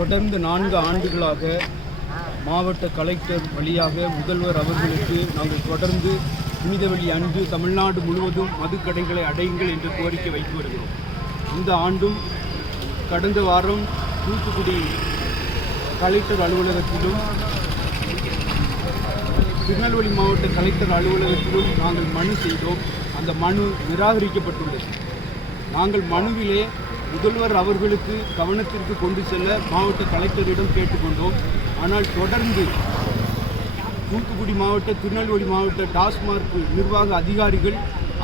தொடர்ந்து 4 ஆண்டுகளாக மாவட்ட கலெக்டர் வழியாக முதல்வர் அவர்களுக்கு நாங்கள் தொடர்ந்து புனிதவெள்ளி அன்று தமிழ்நாடு முழுவதும் மதுக்கடைகளை அடையுங்கள் என்ற கோரிக்கை வைத்து வருகிறோம். இந்த ஆண்டும் கடந்த வாரம் தூத்துக்குடி கலெக்டர் அலுவலகத்திலும் திருநெல்வேலி மாவட்ட கலெக்டர் அலுவலகத்திலும் நாங்கள் மனு செய்தோம். அந்த மனு நிராகரிக்கப்பட்டுள்ளது. நாங்கள் மனுவிலே முதல்வர் அவர்களுக்கு கவனத்திற்கு கொண்டு செல்ல மாவட்ட கலெக்டரிடம் கேட்டுக்கொண்டோம். ஆனால் தொடர்ந்து தூத்துக்குடி மாவட்ட திருநெல்வேலி மாவட்ட டாஸ்மார்க் நிர்வாக அதிகாரிகள்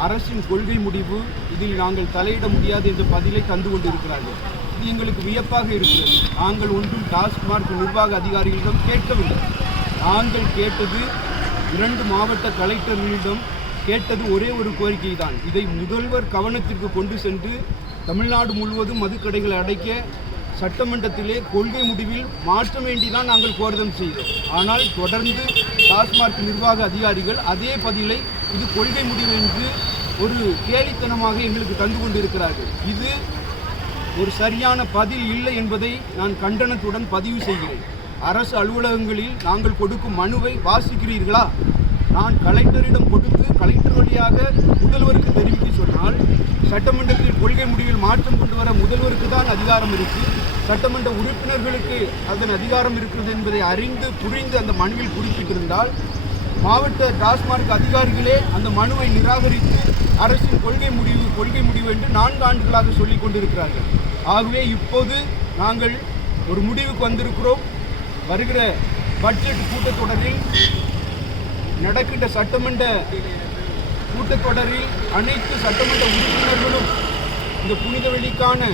அரசின் கொள்கை முடிவு, இதில் நாங்கள் தலையிட முடியாது என்ற பதிலை தந்து கொண்டிருக்கிறார்கள். இது எங்களுக்கு வியப்பாக இருக்கிறது. நாங்கள் ஒன்றும் டாஸ்மார்க் நிர்வாக அதிகாரிகளிடம் கேட்கவில்லை. நாங்கள் கேட்டது 2 மாவட்ட கலெக்டர்களிடம் கேட்டது ஒரே ஒரு கோரிக்கை தான். இதை முதல்வர் கவனத்திற்கு கொண்டு சென்று தமிழ்நாடு முழுவதும் மதுக்கடைகளை அடைக்க சட்டமன்றத்திலே கொள்கை முடிவில் மாற்ற வேண்டிதான் நாங்கள் கோரிதம் செய்தோம். ஆனால் தொடர்ந்து டாஸ்மார்க் நிர்வாக அதிகாரிகள் அதே பதிலை இது கொள்கை முடிவு என்று ஒரு கேலித்தனமாக எங்களுக்கு தந்து கொண்டிருக்கிறார்கள். இது ஒரு சரியான பதில் இல்லை என்பதை நான் கண்டனத்துடன் பதிவு செய்கிறேன். அரசு அலுவலகங்களில் நாங்கள் கொடுக்கும் மனுவை வாசிக்கிறீர்களா? நான் கலெக்டரிடம் கொடுத்து கலெக்டர் வழியாக முதல்வருக்கு தெரிவிக்க சொன்னால் சட்டமன்றத்தில் கொள்கை முடிவில் மாற்றம் கொண்டு வர முதல்வருக்கு தான் அதிகாரம் இருக்குது. சட்டமன்ற உறுப்பினர்களுக்கு அதன் அதிகாரம் இருக்கிறது என்பதை அறிந்து புரிந்து அந்த மனுவில் குறிப்பிட்டிருந்தால் மாவட்ட டாஸ்மார்க் அதிகாரிகளே அந்த மனுவை நிராகரித்து அரசின் கொள்கை முடிவு என்று 4 ஆண்டுகளாக சொல்லிக் கொண்டிருக்கிறார்கள். ஆகவே இப்போது நாங்கள் ஒரு முடிவுக்கு வந்திருக்கிறோம். வருகிற பட்ஜெட் கூட்டத்தொடரில் நடக்கின்ற சட்டமன்ற கூட்டத்தொடரில் அனைத்து சட்டமன்ற உறுப்பினர்களும் இந்த புனிதவெள்ளிக்கான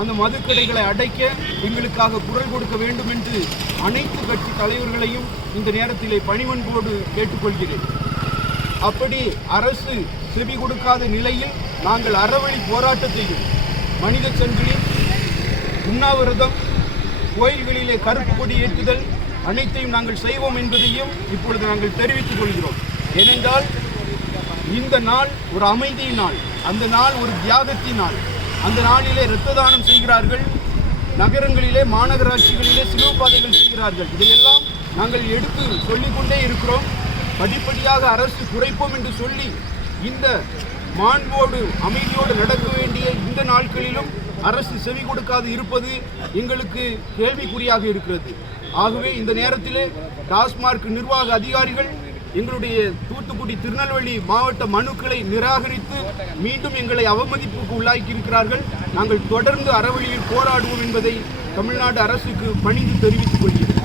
அந்த மதுக்கடைகளை அடைக்க எங்களுக்காக குரல் கொடுக்க வேண்டும் என்று அனைத்து கட்சி தலைவர்களையும் இந்த நேரத்திலே பணிவன்போடு கேட்டுக்கொள்கிறேன். அப்படி அரசு செவி கொடுக்காத நிலையில் நாங்கள் அறவழி போராட்டத்தையும் மனித சங்கிலி, உண்ணாவிரதம், கோயில்களிலே கருப்பு கொடி ஏற்றுதல் அனைத்தையும் நாங்கள் செய்வோம் என்பதையும் இப்பொழுது நாங்கள் தெரிவித்துக் கொள்கிறோம். ஏனென்றால் இந்த நாள் ஒரு அமைதியின் நாள், அந்த நாள் ஒரு தியாகத்தின் நாள். அந்த நாளிலே இரத்த தானம் செய்கிறார்கள், நகரங்களிலே மாநகராட்சிகளிலே சிலுவை பாதைகள் செய்கிறார்கள். இதையெல்லாம் நாங்கள் எடுத்து சொல்லிக்கொண்டே இருக்கிறோம். படிப்படியாக அரசு குறைப்போம் என்று சொல்லி இந்த மாண்போடு அமைதியோடு நடக்க வேண்டிய இந்த நாட்களிலும் அரசு செவி கொடுக்காது இருப்பது எங்களுக்கு கேள்விக்குறியாக இருக்கிறது. ஆகவே இந்த நேரத்திலே டாஸ்மார்க் நிர்வாக அதிகாரிகள் எங்களுடைய தூத்துக்குடி திருநெல்வேலி மாவட்ட மனுக்களை நிராகரித்து மீண்டும் எங்களை அவமதிப்புக்கு உள்ளாக்கியிருக்கிறார்கள். நாங்கள் தொடர்ந்து அறவழியில் போராடுவோம் என்பதை தமிழ்நாடு அரசுக்கு பணிந்து தெரிவித்துக் கொள்கிறோம்.